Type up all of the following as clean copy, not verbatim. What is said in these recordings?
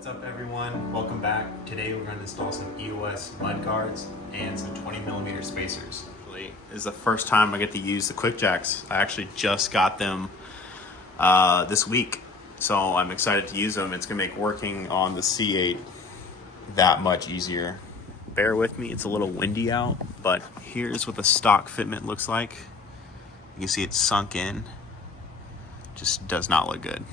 What's up everyone? Welcome back. Today we're going to install some EOS mud guards and some 20mm spacers. This is the first time I get to use the quick jacks. I actually just got them this week, so I'm excited to use them. It's going to make working on the C8 that much easier. Bear with me, it's a little windy out, but here's what the stock fitment looks like. You can see it's sunk in. Just does not look good.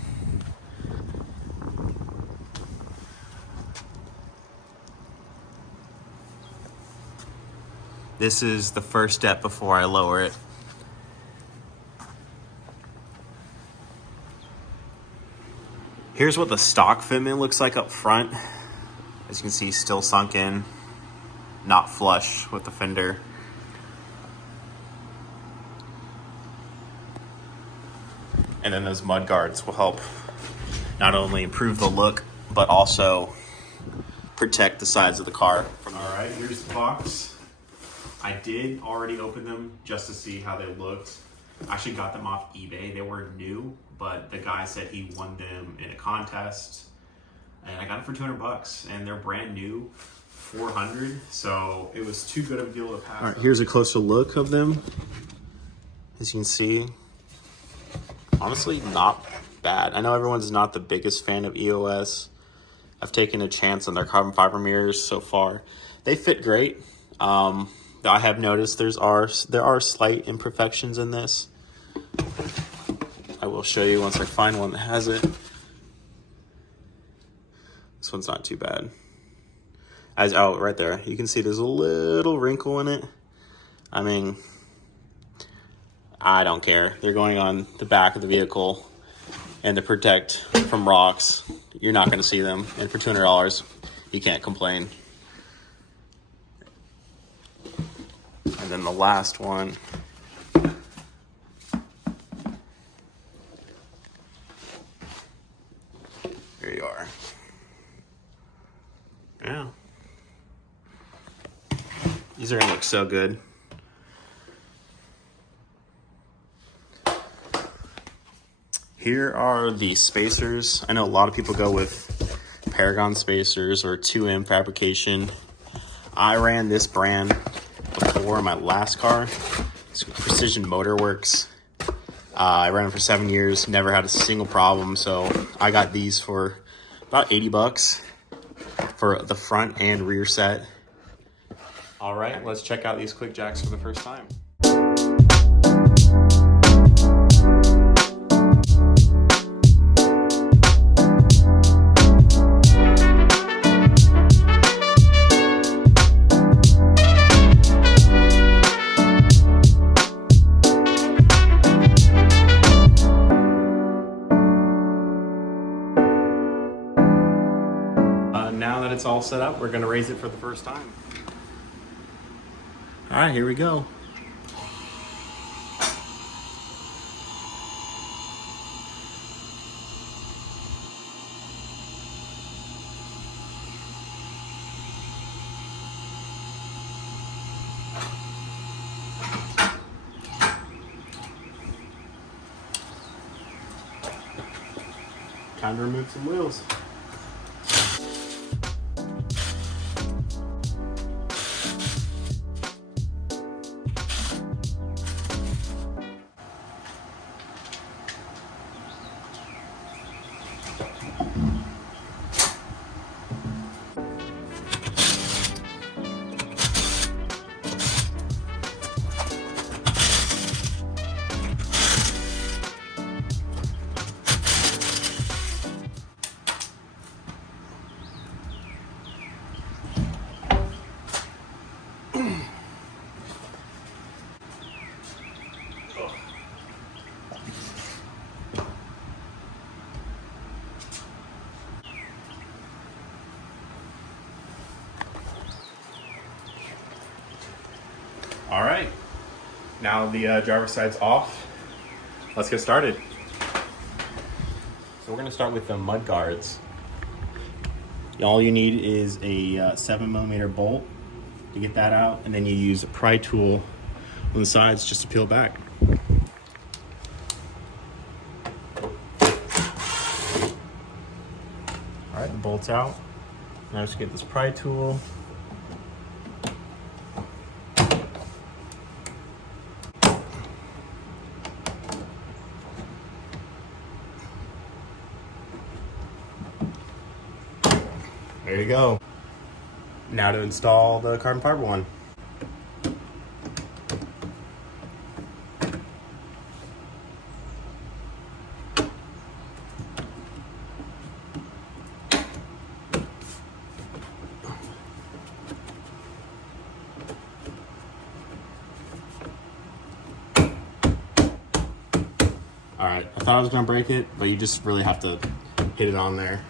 This is the first step before I lower it. Here's what the stock fitment looks like up front. As you can see, still sunk in, not flush with the fender. And then those mud guards will help not only improve the look, but also protect the sides of the car. All right, here's the box. I did already open them just to see how they looked. I actually got them off eBay. They were new, but the guy said he won them in a contest, and I got them for 200 bucks, and they're brand new, 400. So it was too good of a deal to pass. All right, here's a closer look of them. As you can see, honestly, not bad. I know everyone's not the biggest fan of EOS. I've taken a chance on their carbon fiber mirrors so far. They fit great. I have noticed there are slight imperfections in this. I will show you once I find one that has it. This one's not too bad. Right there, you can see there's a little wrinkle in it. I mean, I don't care. They're going on the back of the vehicle, and to protect from rocks, you're not going to see them. And for $200, you can't complain. And then the last one. There you are. Yeah. These are gonna look so good. Here are the spacers. I know a lot of people go with Paragon spacers or 2M fabrication. I ran this brand before in my last car. It's Precision Motor Works. I ran them for 7 years, never had a single problem. So I got these for about 80 bucks for the front and rear set. All right, let's check out these quick jacks for the first time. Now that it's all set up, we're gonna raise it for the first time. All right, here we go. Time to remove some wheels. All right, now the driver's side's off. Let's get started. So we're gonna start with the mud guards. All you need is a 7mm bolt to get that out, and then you use a pry tool on the sides just to peel back. All right, the bolt bolts out. Now just get this pry tool. There you go. Now to install the carbon fiber one. All right, I thought I was gonna break it, but you just really have to hit it on there.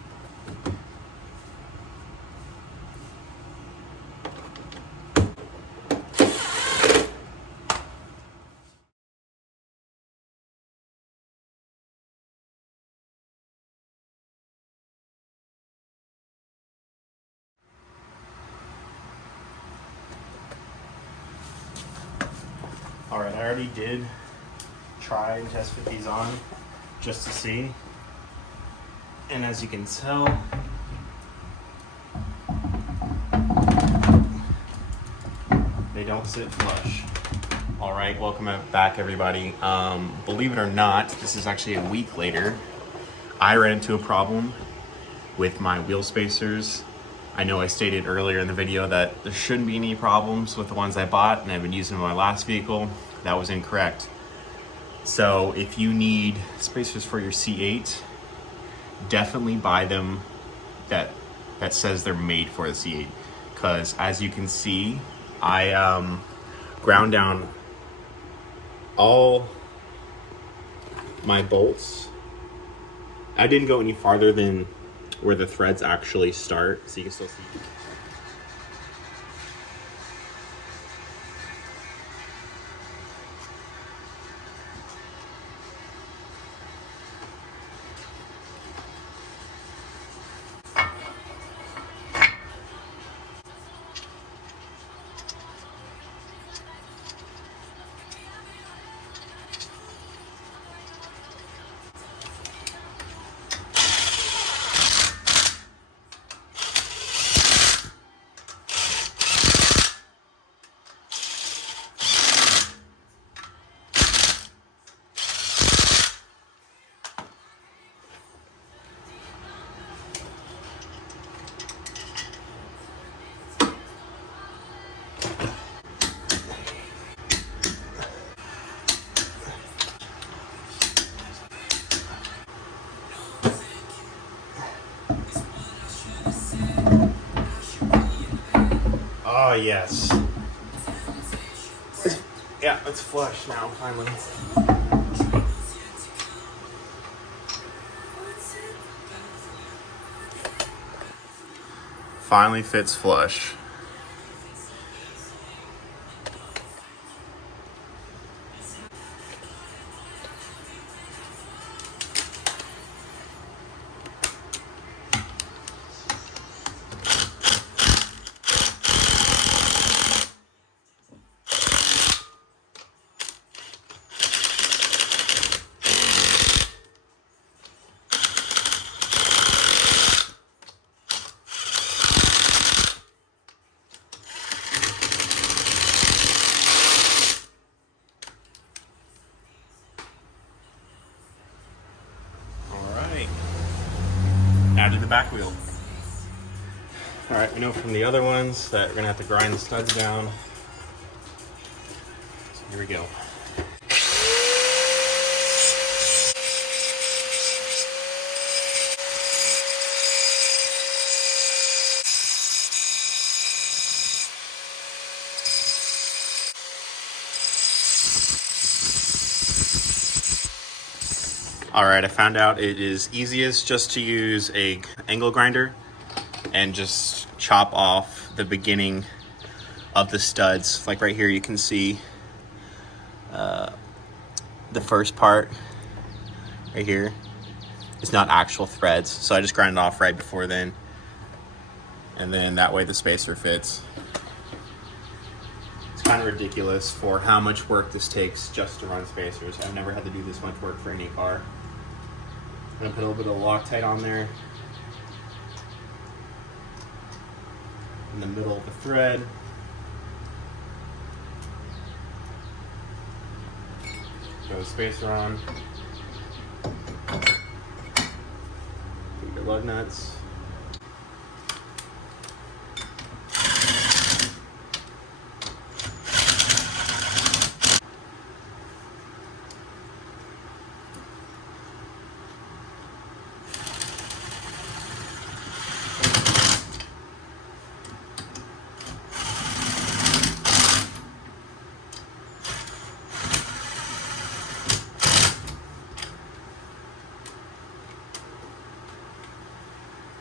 All right, I already did try and test with these on just to see. And as you can tell, they don't sit flush. All right, welcome back everybody. Believe it or not, this is actually a week later. I ran into a problem with my wheel spacers. I know I stated earlier in the video that there shouldn't be any problems with the ones I bought and I've been using in my last vehicle. That was incorrect. So if you need spacers for your C8, definitely buy them that says they're made for the C8. Because as you can see, I ground down all my bolts. I didn't go any farther than where the threads actually start, so you can still see. Oh yes. Yeah, it's flush now, finally. Finally fits flush. Now to the back wheel. All right, we know from the other ones that we're gonna have to grind the studs down. So here we go. All right, I found out it is easiest just to use a angle grinder and just chop off the beginning of the studs. Like right here, you can see the first part right here is not actual threads. So I just grind it off right before then. And then that way the spacer fits. It's kind of ridiculous for how much work this takes just to run spacers. I've never had to do this much work for any car. I'm gonna put a little bit of Loctite on there. in the middle of the thread. Throw the spacer on. Put your lug nuts.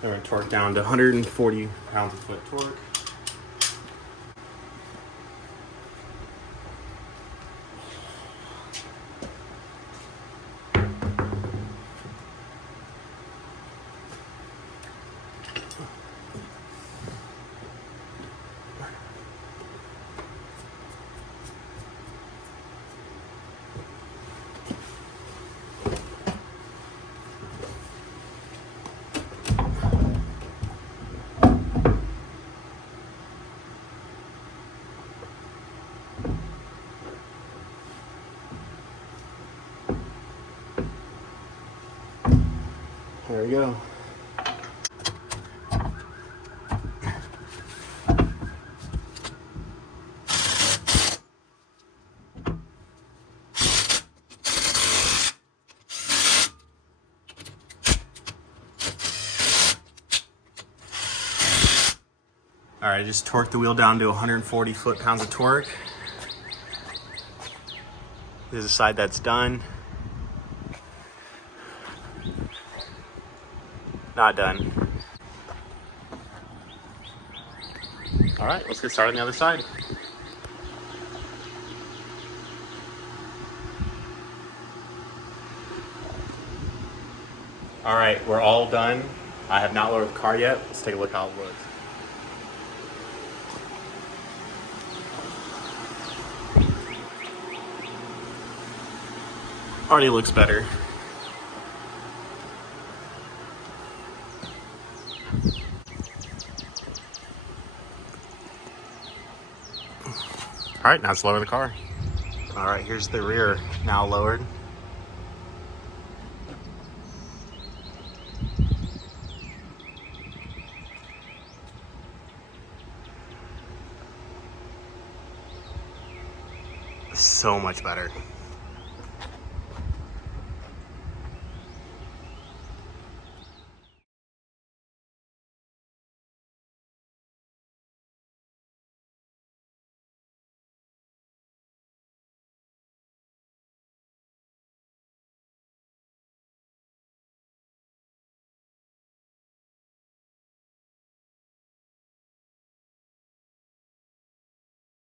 We're going to torque down to 140 pounds of foot torque. There we go. All right, I just torqued the wheel down to 140 foot-pounds of torque. There's a side that's done. Not done. All right, let's get started on the other side. All right, we're all done. I have not lowered the car yet. Let's take a look how it looks. Already looks better. All right, now let's lower the car. All right, here's the rear now lowered. So much better.